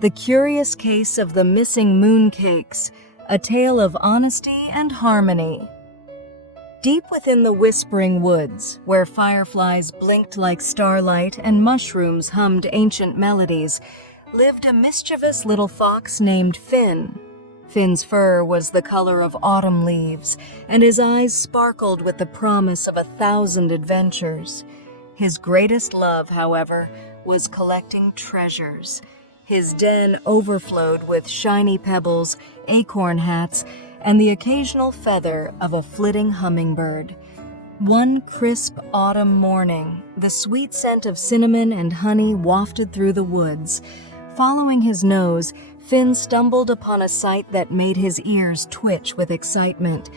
The Curious Case of the Missing Mooncakes, a tale of honesty and harmony. Deep within the whispering woods, where fireflies blinked like starlight and mushrooms hummed ancient melodies, lived a mischievous little fox named Finn. Finn's fur was the color of autumn leaves, and his eyes sparkled with the promise of 1,000 adventures. His greatest love, however, was collecting treasures. His den overflowed with shiny pebbles, acorn hats, and the occasional feather of a flitting hummingbird. One crisp autumn morning, the sweet scent of cinnamon and honey wafted through the woods. Following his nose, Finn stumbled upon a sight that made his ears twitch with excitement.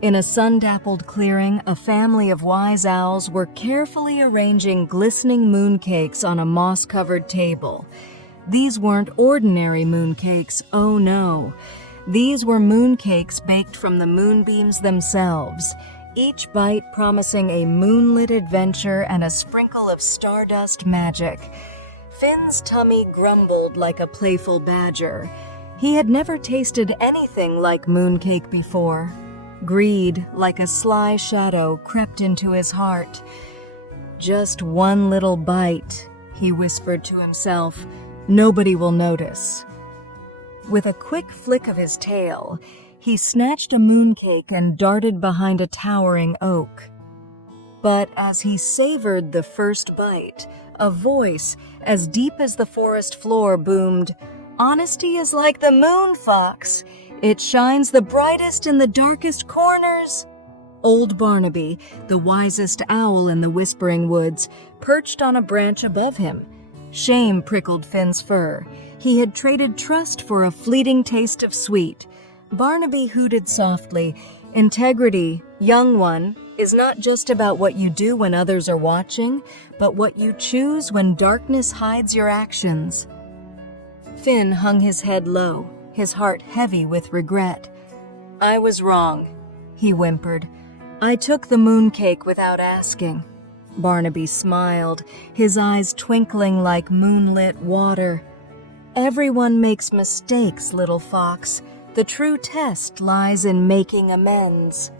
In a sun-dappled clearing, a family of wise owls were carefully arranging glistening mooncakes on a moss-covered table. These weren't ordinary mooncakes, oh no. These were mooncakes baked from the moonbeams themselves, each bite promising a moonlit adventure and a sprinkle of stardust magic. Finn's tummy grumbled like a playful badger. He had never tasted anything like mooncake before. Greed, like a sly shadow, crept into his heart. "Just one little bite," he whispered to himself. "Nobody will notice." With a quick flick of his tail, he snatched a mooncake and darted behind a towering oak. But as he savored the first bite, a voice, as deep as the forest floor, boomed, "Honesty is like the moon, Fox. It shines the brightest in the darkest corners." Old Barnaby, the wisest owl in the whispering woods, perched on a branch above him. Shame prickled Finn's fur. He had traded trust for a fleeting taste of sweet. Barnaby hooted softly, "Integrity, young one, is not just about what you do when others are watching, but what you choose when darkness hides your actions." Finn hung his head low, his heart heavy with regret. "I was wrong," he whimpered. "I took the mooncake without asking." Barnaby smiled, his eyes twinkling like moonlit water. "Everyone makes mistakes, little fox. The true test lies in making amends."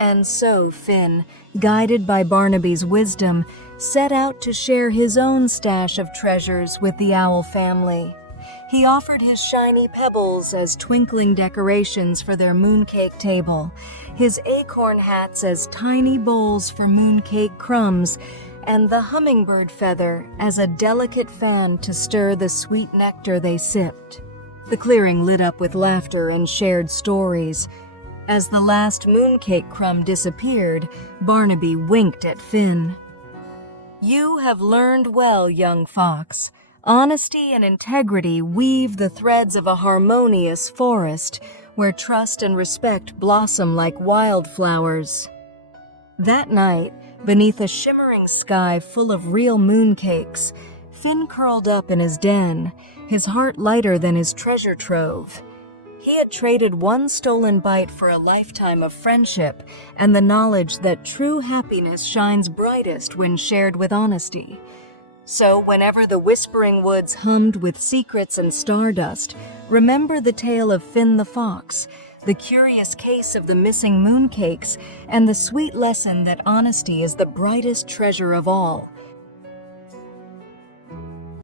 And so Finn, guided by Barnaby's wisdom, set out to share his own stash of treasures with the owl family. He offered his shiny pebbles as twinkling decorations for their mooncake table, his acorn hats as tiny bowls for mooncake crumbs, and the hummingbird feather as a delicate fan to stir the sweet nectar they sipped. The clearing lit up with laughter and shared stories. As the last mooncake crumb disappeared, Barnaby winked at Finn. "You have learned well, young fox. Honesty and integrity weave the threads of a harmonious forest where trust and respect blossom like wildflowers." That night, beneath a shimmering sky full of real mooncakes, Finn curled up in his den, his heart lighter than his treasure trove. He had traded one stolen bite for a lifetime of friendship and the knowledge that true happiness shines brightest when shared with honesty. So whenever the whispering woods hummed with secrets and stardust, remember the tale of Finn the Fox, the curious case of the missing mooncakes, and the sweet lesson that honesty is the brightest treasure of all.